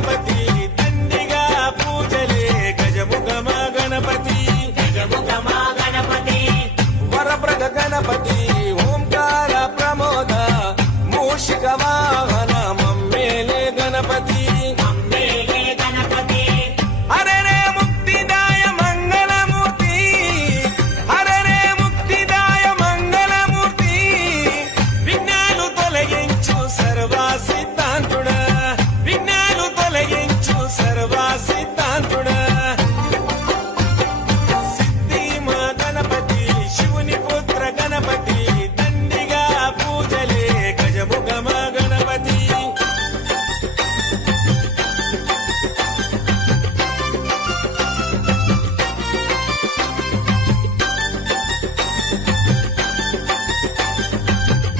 గణపతి తండ్రిగా పూజలే గజముఖమ గణపతి వరప్రద గణపతి ఓంకార ప్రమోద మూషిక వాహన